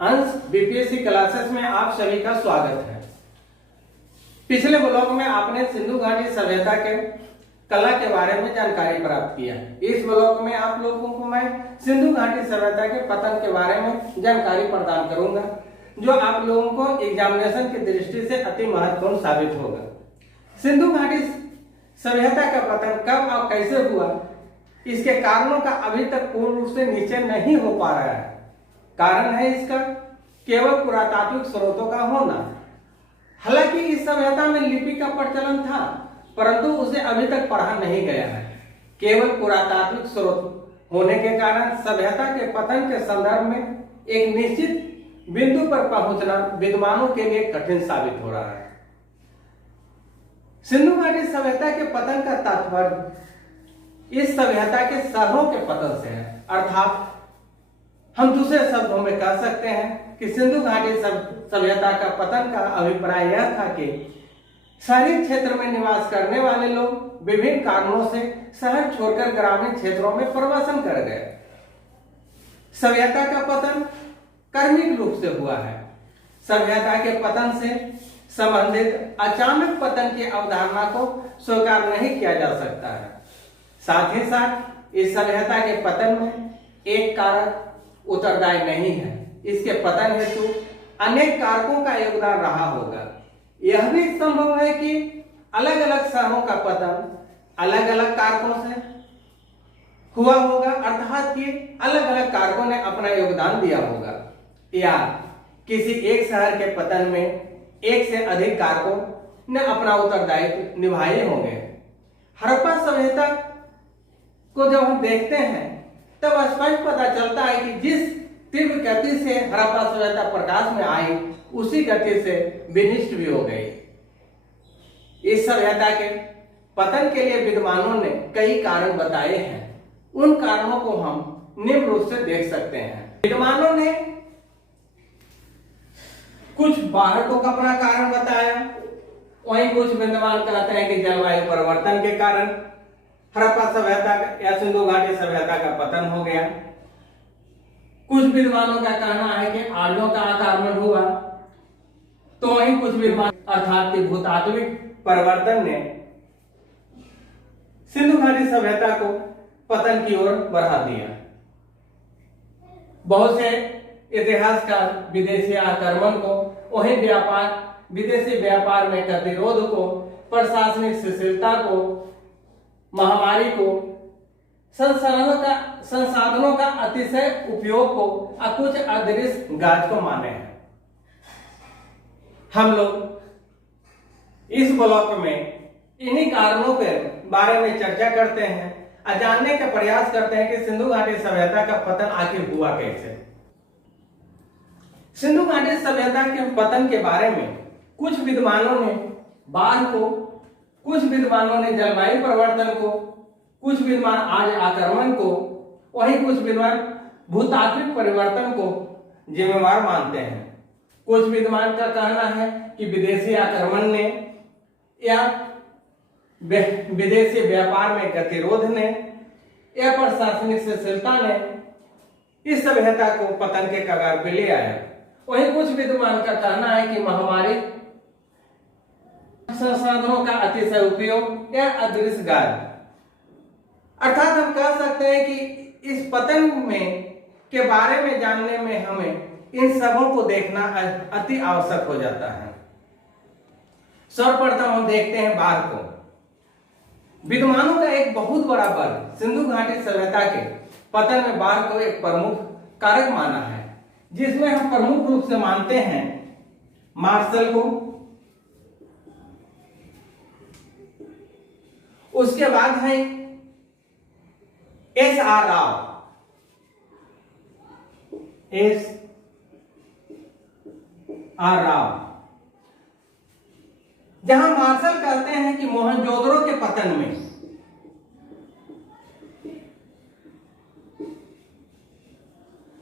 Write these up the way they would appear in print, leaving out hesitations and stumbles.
अंश BPSC classes में आप सभी का स्वागत है। पिछले ब्लॉग में आपने सिंधु घाटी सभ्यता के कला के बारे में जानकारी प्राप्त किया। इस ब्लॉग में आप लोगों को मैं सिंधु घाटी सभ्यता के पतन के बारे में जानकारी प्रदान करूंगा, जो आप लोगों को एग्जामिनेशन की दृष्टि से अति महत्वपूर्ण साबित होगा। सिंधु घाटी सभ्यता का पतन कब और कैसे हुआ, इसके कारणों का अभी तक पूर्ण रूप से निश्चय नहीं हो पा रहा है। कारण है इसका केवल पुरातात्विक स्रोतों का होना। हालांकि इस सभ्यता में लिपि का प्रचलन था, परंतु उसे अभी तक पढ़ा नहीं गया है। केवल पुरातात्विक स्रोत होने के कारण सभ्यता के पतन के संदर्भ में एक निश्चित बिंदु पर पहुंचना विद्वानों के लिए कठिन साबित हो रहा है। सिंधु घाटी सभ्यता के पतन का तात्पर्य इस सभ्यता के शहरों के पतन से है। अर्थात हम दूसरे शब्दों में कह सकते हैं कि सिंधु घाटी सभ्यता का पतन का अभिप्राय यह था कि शहरी क्षेत्र में निवास करने वाले लोग विभिन्न कारणों से शहर छोड़कर ग्रामीण क्षेत्रों में प्रवासन कर गए। सभ्यता का पतन कर्मिक रूप से हुआ है। सभ्यता के पतन से संबंधित अचानक पतन की अवधारणा को स्वीकार नहीं किया जा सकता है। साथ ही साथ इस सभ्यता के पतन में एक कारक उत्तरदायी नहीं है। इसके पतन हेतु अनेक कारकों का योगदान रहा होगा। यह भी संभव है कि अलग अलग शहरों का पतन अलग अलग कारकों से हुआ होगा, अर्थात कि अलग अलग कारकों ने अपना योगदान दिया होगा, या किसी एक शहर के पतन में एक से अधिक कारकों ने अपना उत्तरदायित्व निभाए होंगे। हड़प्पा सभ्यता को जब हम देखते हैं तब स्पष्ट पता चलता है कि जिस तीव्र गति से हड़प्पा सभ्यता प्रकाश में आई, उसी गति से विनष्ट भी हो गई। इस सभ्यता के पतन के लिए विद्वानों ने कई कारण बताए हैं। उन कारणों को हम निम्न रूप से देख सकते हैं। विद्वानों ने कुछ बाहरकों का अपना कारण बताया, वहीं कुछ विद्वान कहते हैं कि जलवायु परिवर्तन के कारण हड़प्पा सभ्यता या सिंधु घाटी सभ्यता का पतन हो गया। कुछ विद्वानों का कहना है कि आर्यों का आक्रमण हुआ, तो वहीं कुछ विद्वान अर्थात कि भूतात्विक परिवर्तन ने सिंधु घाटी सभ्यता को पतन की ओर बढ़ा दिया। बहुत से इतिहासकार विदेशी आक्रमण को, वहीं विदेशी व्यापार में गतिरोध को, प्रशासनिक शिथिलता को, महामारी को, संसाधनों का अतिशय उपयोग को और कुछ अदृश्य गाज को माने हैं। हम लोग इस ब्लॉक में इन्हीं कारणों के बारे में चर्चा करते हैं और जानने का प्रयास करते हैं कि सिंधु घाटी सभ्यता का पतन आखिर हुआ कैसे। सिंधु घाटी सभ्यता के पतन के बारे में कुछ विद्वानों ने बाढ़ को, कुछ विद्वानों ने जलवायु परिवर्तन को, कुछ विद्वान आर्य आक्रमण को, वहीं कुछ विद्वान भूतात्विक परिवर्तन को जिम्मेवार मानते हैं। कुछ विद्वान का कहना है कि विदेशी आक्रमण ने या विदेशी व्यापार में गतिरोध ने या प्रशासनिक शिथिलता ने इस सभ्यता को पतन के कगार पर ले आया। वहीं कुछ विद्वान का कहना है कि महामारी, संसाधनों का अतिशय उपयोग या अदृश्य गाज। अर्थात हम कह सकते हैं कि इस पतन में के बारे में जानने में हमें इन सबों को देखना अति आवश्यक हो जाता है। सर्वप्रथम हम देखते हैं बाढ़ को। विद्वानों का एक बहुत बड़ा वर्ग सिंधु घाटी सभ्यता के पतन में बाढ़ को एक प्रमुख कारक माना है, जिसमें हम प्रमुख रूप से मानते हैं मार्शल को, उसके बाद है एस.आर. राव, जहां मार्शल कहते हैं कि मोहनजोदड़ो के पतन में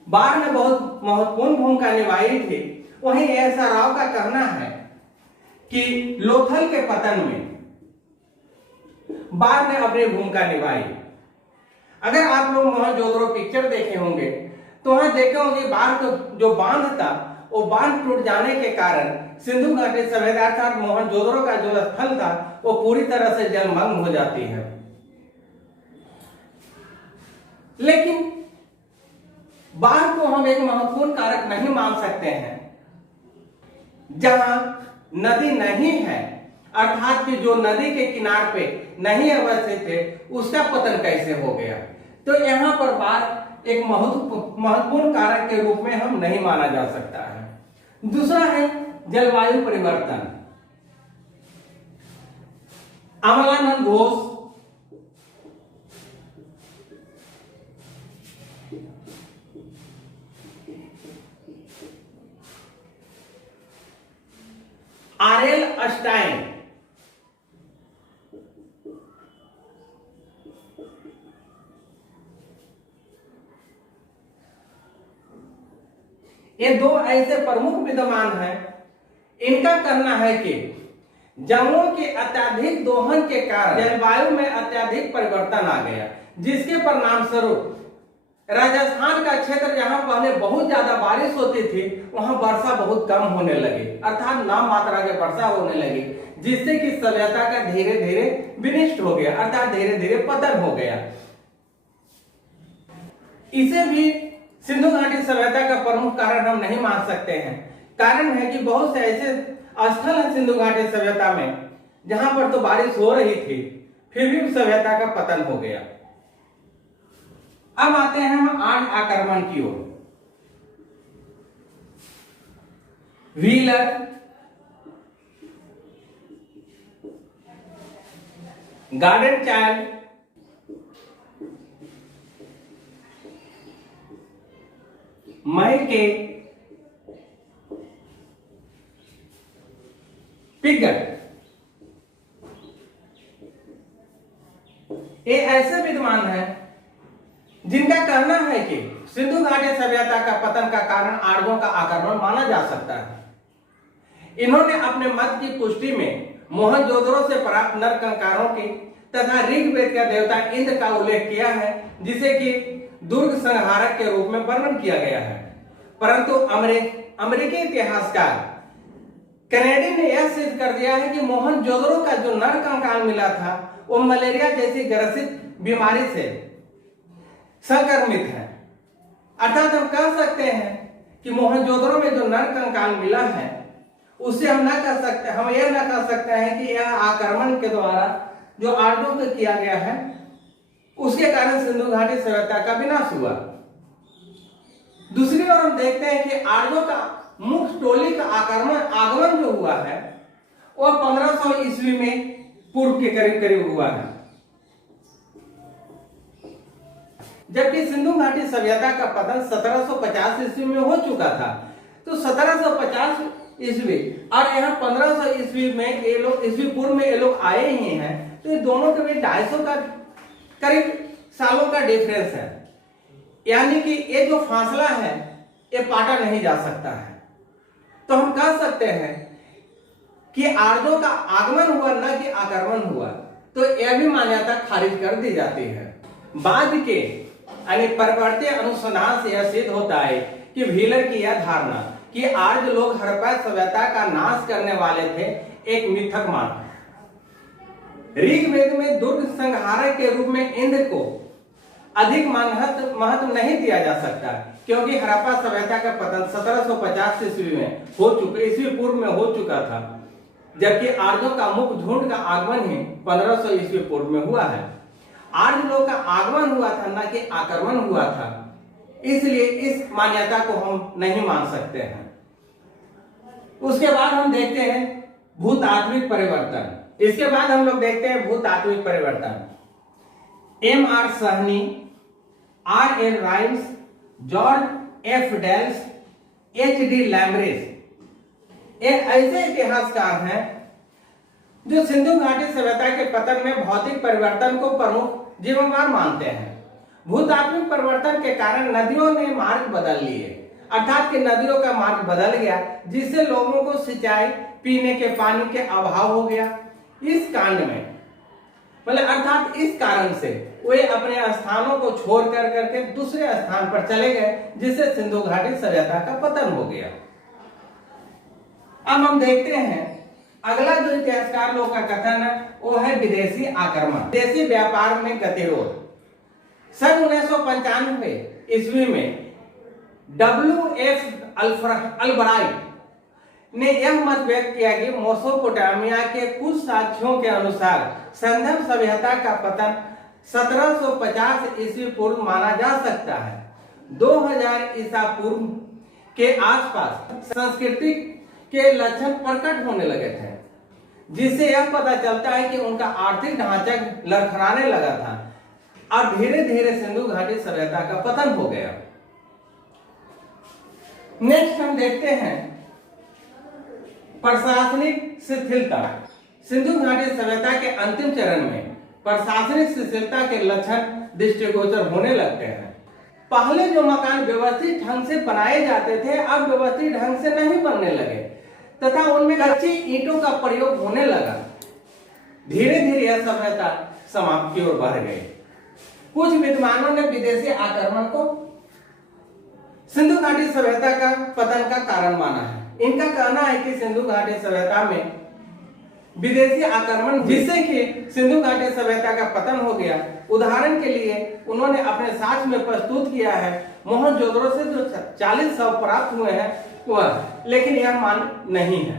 बाढ़ ने बहुत महत्वपूर्ण भूमिका निभाई थी, वहीं एस.आर. राव का कहना है कि लोथल के पतन में बाढ़ ने अपनी भूमिका निभाई। अगर आप लोग मोहनजोदड़ो पिक्चर देखे होंगे तो वहां देखे होंगे बाढ़ का जो बांध था वो बांध टूट जाने के कारण सिंधु घाटी सभ्यता अर्थात मोहनजोदड़ो का जो स्थल था वो पूरी तरह से जलमग्न हो जाती है। लेकिन बाढ़ को हम एक महत्वपूर्ण कारक नहीं मान सकते हैं। जहां नदी नहीं है अर्थात कि जो नदी के किनार पे नहीं अवस्थित है उसका पतन कैसे हो गया, तो यहाँ पर बाढ़ एक महत्वपूर्ण कारक के रूप में हम नहीं माना जा सकता है। दूसरा है जलवायु परिवर्तन। अमलानंद घोष आरएल अस्टाइन ये दो ऐसे प्रमुख विद्वान हैं। इनका कहना है कि जंगलों के अत्यधिक दोहन के कारण जलवायु में अत्यधिक परिवर्तन आ गया, जिसके परिणाम स्वरूप राजस्थान का क्षेत्र जहां पहले बहुत ज्यादा बारिश होती थी वहां वर्षा बहुत कम होने लगी, अर्थात नाम मात्रा के वर्षा होने लगी, जिससे कि सभ्यता का धीरे धीरे विनिष्ट हो गया, अर्थात धीरे धीरे पतन हो गया। इसे भी सिंधु घाटी सभ्यता का प्रमुख कारण हम नहीं मान सकते हैं। कारण है कि बहुत से ऐसे स्थल हैं सिंधु घाटी सभ्यता में जहां पर तो बारिश हो रही थी फिर भी सभ्यता का पतन हो गया। अब आते हैं हम आर्य आक्रमण की ओर। व्हीलर, गार्डन चाइल्ड, मैके, पिगट, ये ऐसे विद्वान हैं जिनका कहना है कि सिंधु घाटी सभ्यता का पतन का कारण आर्यों का आक्रमण माना जा सकता है। इन्होंने अपने मत की पुष्टि में मोहनजोदड़ो से प्राप्त नर कंकारों की तथा ऋग्वेद का देवता इंद्र का उल्लेख किया है, जिसे कि दुर्ग संहारक के रूप में वर्णन किया गया है। परंतु अमेरिकी इतिहासकार कैनेडी ने यह सिद्ध कर दिया है कि मोहनजोदड़ो का जो नर कंकाल मिला था वो मलेरिया जैसी ग्रसित बीमारी से संक्रमित है। अर्थात हम कह सकते हैं कि मोहनजोदड़ो में जो नर कंकाल मिला है उससे हम यह न कह सकते हैं कि यह आक्रमण के द्वारा जो आर्यों को किया गया है उसके कारण सिंधु घाटी सभ्यता का विनाश हुआ। दूसरी ओर हम देखते हैं कि आर्यों का मुख्य टोली का आगमन जो हुआ है वह 1500 ईस्वी में पूर्व के करीब करीब हुआ है, जबकि सिंधु घाटी सभ्यता का पतन 1750 ईस्वी में हो चुका था। तो 1750 ईस्वी और यहाँ 1500 ईस्वी में ये लोग ईस्वी पूर्व में ये लोग आए ही हैं, तो ये दोनों के बीच 250 का करीब सालों का डिफरेंस है। यानी कि ये जो फासला है ये पाटा नहीं जा सकता है। तो हम कह सकते हैं कि आर्यों का आगमन हुआ न कि आक्रमण हुआ, तो यह भी मान्यता खारिज कर दी जाती है। बाद के यानी परवर्ती अनुसंधान से यह सिद्ध होता है कि व्हीलर की यह धारणा कि आर्य लोग हड़प्पा सभ्यता का नाश करने वाले थे एक मिथक मान। ऋग्वेद में दुर्ग संहारक के रूप में इंद्र को अधिक महत्व नहीं दिया जा सकता, क्योंकि हड़प्पा सभ्यता का पतन 1750 ईस्वी में हो चुका, ईस्वी पूर्व में हो चुका था, जबकि आर्यों का मुख्य झुंड का आगमन ही 1500 ईस्वी पूर्व में हुआ है। आर्य लोग का आगमन हुआ था न कि आक्रमण हुआ था, इसलिए इस मान्यता को हम नहीं मान सकते हैं। उसके बाद हम देखते हैं भूतात्विक परिवर्तन। इसके बाद हम लोग देखते हैं भूतात्विक परिवर्तन। M.R. सहनी, R.L. राइम्स, जॉर्ज F. Dales, H.D. लैम्ब्रेस ये ऐसे इतिहासकार हैं जो सिंधु घाटी सभ्यता के पतन में भौतिक परिवर्तन को प्रमुख जिम्मेवार मानते हैं। भूतात्विक परिवर्तन के कारण नदियों ने मार्ग बदल लिए, अर्थात कि नदियों का मार्ग बदल गया, जिससे लोगों को सिंचाई, पीने के पानी के अभाव हो गया। इस कांड में मतलब अर्थात इस कारण से वे अपने स्थानों को छोड़ कर करके दूसरे स्थान पर चले गए, जिससे सिंधु घाटी सभ्यता का पतन हो गया। अब हम देखते हैं अगला जो इतिहासकार लोग का कथन है वो है विदेशी आक्रमण, विदेशी व्यापार में गतिरोध। सन 1995 ईस्वी में W.F. अल्ब्राइट ने यह मत व्यक्त किया कि मेसोपोटामिया के कुछ साक्ष्यों के अनुसार सिंधु सभ्यता का पतन 1750 ईस्वी पूर्व माना जा सकता है। 2000 ईसा पूर्व के आसपास संस्कृति के लक्षण प्रकट होने लगे थे, जिससे यह पता चलता है कि उनका आर्थिक ढांचा लड़खड़ाने लगा था और धीरे धीरे सिंधु घाटी सभ्यता का पतन हो गया। नेक्स्ट हम देखते हैं प्रशासनिक शिथिलता। सिंधु घाटी सभ्यता के अंतिम चरण में प्रशासनिक शिथिलता के लक्षण दृष्टिगोचर होने लगते हैं। पहले जो मकान व्यवस्थित ढंग से बनाए जाते थे अब व्यवस्थित ढंग से नहीं बनने लगे तथा उनमें कच्ची ईंटों का प्रयोग होने लगा। धीरे धीरे यह सभ्यता समाप्ति की ओर बढ़ गई। कुछ विद्वानों ने विदेशी आक्रमण को सिंधु घाटी सभ्यता का पतन का कारण माना है। इनका कहना है कि सिंधु घाटी सभ्यता में विदेशी आक्रमण जिससे कि सिंधु घाटी सभ्यता का पतन हो गया। उदाहरण के लिए उन्होंने अपने साक्ष्य में प्रस्तुत किया है मोहनजोदड़ो से जो 40 शव प्राप्त हुए हैं वह, लेकिन यह मान नहीं है।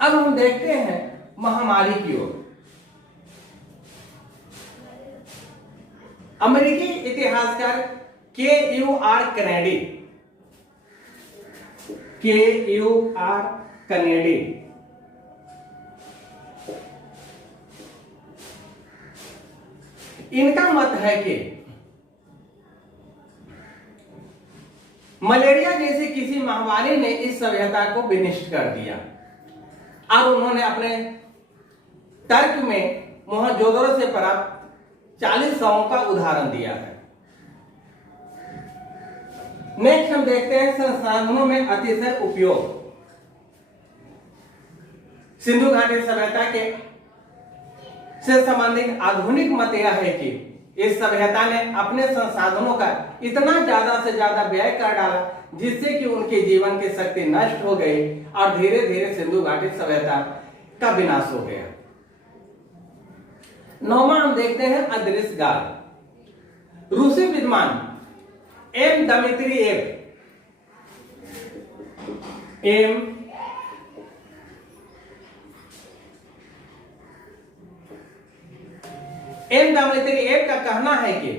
अब हम देखते हैं महामारी की ओर। अमेरिकी इतिहासकार K.U.R. कनेडी इनका मत है कि मलेरिया जैसी किसी महामारी ने इस सभ्यता को विनष्ट कर दिया और उन्होंने अपने तर्क में मोहनजोदड़ो से प्राप्त 40 शवों का उदाहरण दिया है। नेक्स्ट हम देखते हैं संसाधनों में अतिशय उपयोग। सिंधु घाटी सभ्यता के से संबंधित आधुनिक मत यह है कि इस सभ्यता ने अपने संसाधनों का इतना ज्यादा से ज्यादा व्यय कर डाला जिससे कि उनके जीवन की शक्ति नष्ट हो गई और धीरे धीरे सिंधु घाटी सभ्यता का विनाश हो गया। नौवां हम देखते हैं अदृश्य गाल। रूसी विद्वान एम दमित्रिएव का कहना है कि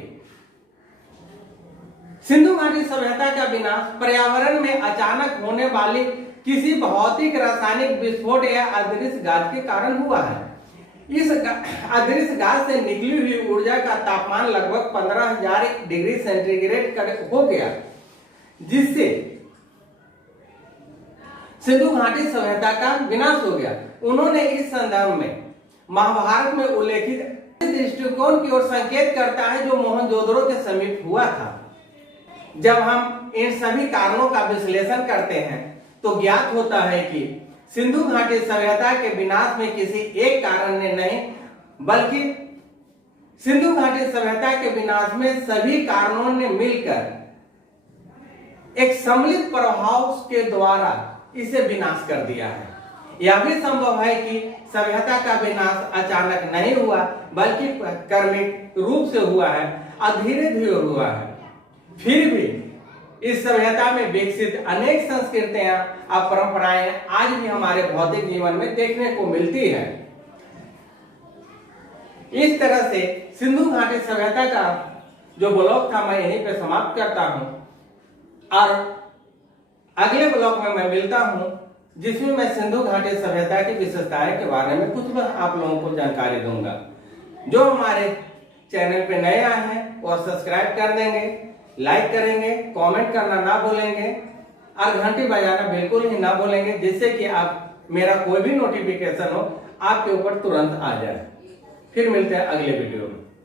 सिंधु घाटी सभ्यता का विनाश पर्यावरण में अचानक होने वाली किसी भौतिक रासायनिक विस्फोट या अदृश्य गैस के कारण हुआ है। इस अदृश्य गैस से निकली हुई ऊर्जा का तापमान लगभग 15,000 डिग्री सेंटीग्रेड हो गया, जिससे सिंधु घाटी सभ्यता का विनाश हो गया। उन्होंने इस संदर्भ में महाभारत में उल्लेखित दृष्टिकोण की ओर संकेत करता है जो मोहनजोदड़ो के समीप हुआ था। जब हम इन सभी कारणों का विश्लेषण करते हैं तो ज्ञात होता है कि सिंधु घाटी सभ्यता के विनाश में किसी एक कारण ने नहीं बल्कि सिंधु घाटी सभ्यता के विनाश में सभी कारणों ने मिलकर एक सम्मिलित प्रभाव के द्वारा इसे विनाश कर दिया है। यह भी संभव है कि सभ्यता का विनाश अचानक नहीं हुआ बल्कि क्रमिक रूप से हुआ है और धीरे धीरे हुआ है। फिर भी इस सभ्यता में विकसित अनेक संस्कृतियां और परंपराएं आज भी हमारे भौतिक जीवन में देखने को मिलती है। इस तरह से सिंधु घाटी सभ्यता का जो ब्लॉग था मैं यहीं पे समाप्त करता हूं और अगले ब्लॉग में मैं मिलता हूं जिसमें मैं सिंधु घाटी सभ्यता की विशेषताएं के बारे में कुछ आप लोगों को जानकारी दूंगा। जो हमारे चैनल पे नए आए हैं वो सब्सक्राइब कर देंगे, लाइक करेंगे, कमेंट करना ना भूलेंगे और घंटी बजाना बिल्कुल ही ना भूलेंगे, जिससे कि आप मेरा कोई भी नोटिफिकेशन हो आपके ऊपर तुरंत आ जाए। फिर मिलते हैं अगले वीडियो में।